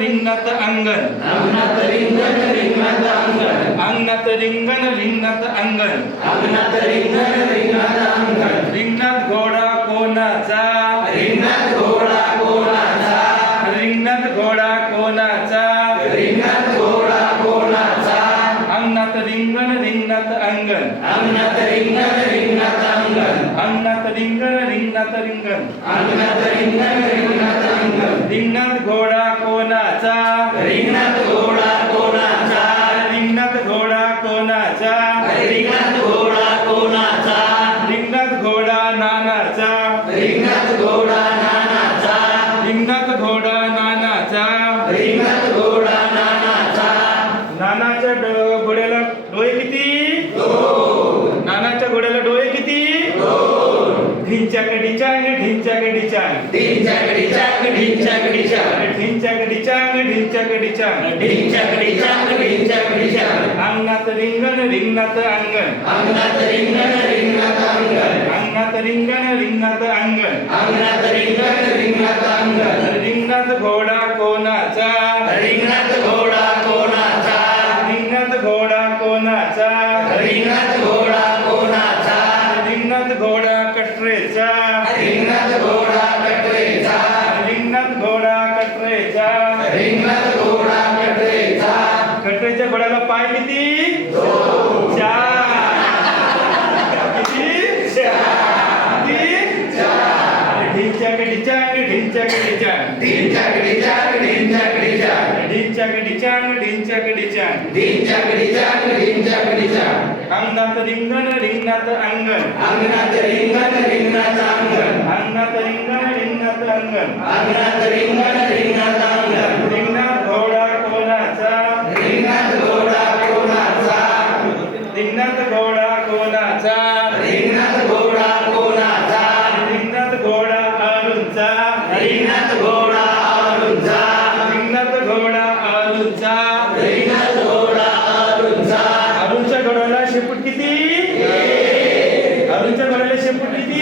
रिंगणात अंगण. अंगणात रिंगण रिंगणात अंगण. अंगणात रिंगण रिंगणात अंगण. अंगणात रिंगण रिंगणात अंगण. रिंगणात घोडा कोणाचा? रिंगणात घोडा कोणाचा? रिंगणात घोडा कोणाचा? रिंगणात घोडा कोणाचा? अंगणात रिंगण रिंगणात अंगण. अंगणात रिंगण रिंगणात अंगण. अंगणात रिंगण रिंगणात रिंगण अंगणात रिंगण रिंगणात अंगण. रिंगणात नानाचा. रिंगणात घोडा नानाचा. रिंगणात घोडा नानाचा. रिंगणात घोडा नानाचा. नानाच्या घोड्याला डोळे किती? नानाच्या घोड्याला डोळे किती? ढिंच्याक डिचांग ढिंच्याक डिचांग ढिंच्याकडी चाक ढिंच्याकडी चाक ढिंच्याक डिचांग ढिंच्याक डिचांग ढिंच्याकडी चाक ढिंच्याकडी चाक अंगणात रिंगण रिंगणात अंगण. अंगणात रिंगण रिंगणात अंगण. अंगणात रिंगण रिंगणात अंगण. अंगणात रिंगण रिंगणात अंगण. रिंगणात घोडा कोणाचा? रिंगणात घोडा कोणाचा? रिंगणात घोडा कोणाचा? रिंगणात घोडा कोणाचा? रिंगणात घोडा कटरेचा? रिंगणात घोडा कटरेचा? रिंगणात घोडा कटरेचा? रिंगणात घोडा कटरेचा? कटरेच्या घोड्याला पाय किती? अंगणात रिंगण रिंगणात अंगण. अंगणात रिंगण रिंगणात अंगण. अंगणात रिंगण रिंगणात अंगण. अंगणात रिंगण रिंगणात अंगण. रिंगणात घोडा कोणाचा रिंगणात घोडा कोणाचा रिंगणात घोडा कोणाचा किती? अरुणच्या बऱ्याला शेपूट किती?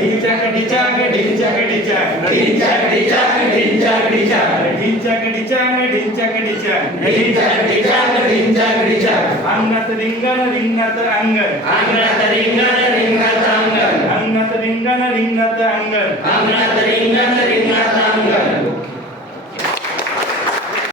ढिंचाक ढिंचाक ढिंचाक ढिंचाक ढिंचाक ढिंचाक ढिंचाक ढिंचाक ढिंचाक ढिंचाक ढिंचाक ढिंचाक ढिंचाक ढिंचाक ढिंचाक ढिंचाक अंगात रिंगण रिंगणात अंगण. अंगणात रिंगण रिंगणात अंगण. अंगणात रिंगण रिंगणात अंगण. अंगणात रिंगण रिंगणात अंगण.